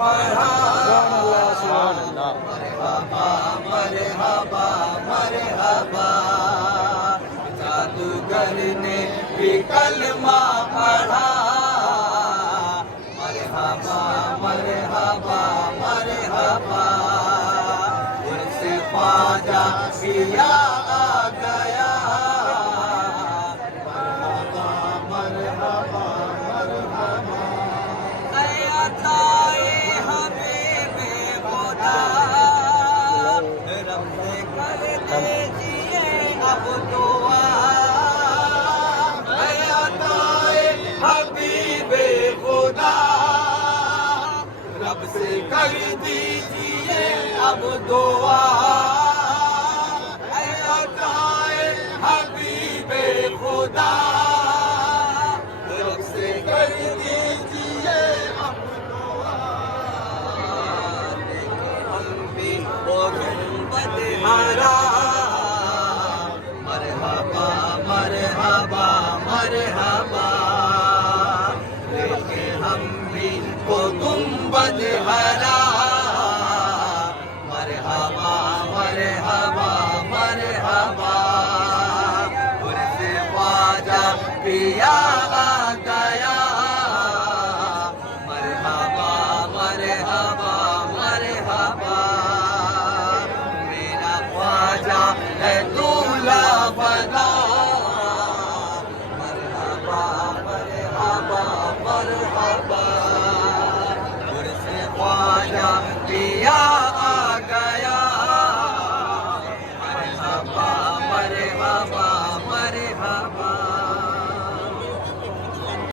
पढ़ा मरहबा मरहबा जादूगर ने भी कलमा पढ़ा मरहबा मरहबा मरहबा उनसे ख्वाजा पिया आ गया मरहबा मरहबा मरहबा अताए हबीबे खुदा रब से कर दीजिए अब दुआ अताए हबीबे खुदा रब से कर दीजिए अब दुआ अताए हबीबे खुदा रब से कर दीजिए अब दुआ हम भी वो गुंबद हरा मरहबा मरहबा मरहबा देखे हम भी वो गुंबद हरा मरहबा मरहबा मरहबा उनसे ख्वाजा पिया आ गया मरहबा मरहबा मरहबा मेरा ख्वाजा है